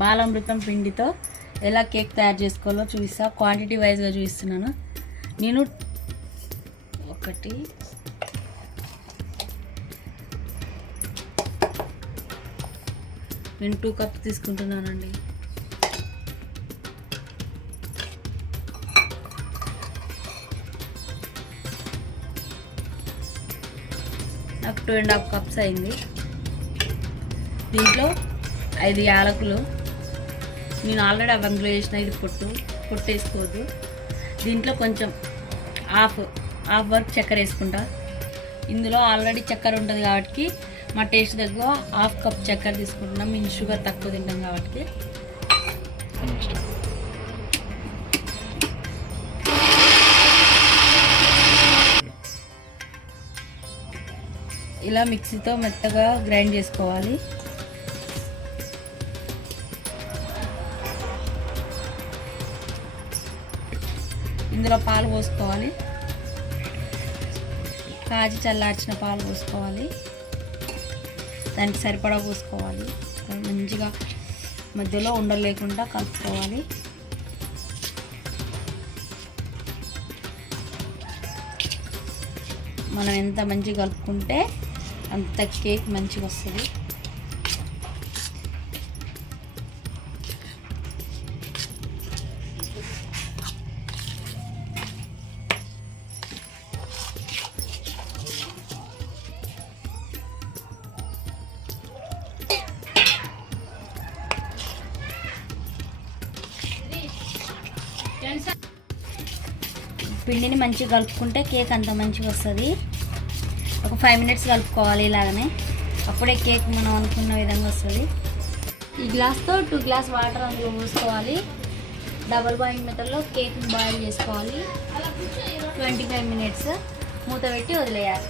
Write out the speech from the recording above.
బాలామృతం పిండితో ఎలా కేక్ తయారు చేసుకోవాలో చూపిస్తా. క్వాంటిటీ వైజ్గా చూపిస్తున్నాను. నేను 2 కప్స్ తీసుకుంటున్నానండి. నాకు 2.5 కప్స్ అయింది. దీంట్లో 5 యాలకులు, నేను ఆల్రెడీ అందులో వేసిన, ఇది పొట్టు వేసుకోవద్దు. దీంట్లో కొంచెం హాఫ్ వరకు చక్కెర వేసుకుంటా. ఇందులో ఆల్రెడీ చక్కెర ఉంటుంది కాబట్టి మా టేస్ట్ దగ్గర 1/2 కప్ చక్కెర తీసుకుంటున్నాం. మేము షుగర్ తక్కువ తింటాం కాబట్టి. ఇలా మిక్సీతో మెత్తగా గ్రైండ్ చేసుకోవాలి. ఇందులో పాలు పోసుకోవాలి. కాచి చల్లార్చిన పాలు పోసుకోవాలి. దానికి సరిపడా పోసుకోవాలి. మంచిగా మధ్యలో ఉండలు లేకుండా కలుపుకోవాలి. మనం ఎంత మంచిగా కలుపుకుంటే అంత కేక్ మంచిగా వస్తుంది. పిండిని మంచిగా కలుపుకుంటే కేక్ అంత మంచిగా వస్తుంది. ఒక 5 మినిట్స్ కలుపుకోవాలి ఇలాగనే. అప్పుడే కేక్ మనం అనుకున్న విధంగా వస్తుంది. ఈ గ్లాస్తో 2 గ్లాస్ వాటర్ అందులో పోసుకోవాలి. డబల్ బాయిలింగ్ మెథడ్లో కేక్ని బాయిల్ చేసుకోవాలి. 25 మినిట్స్ మూత పెట్టి వదిలేయాలి.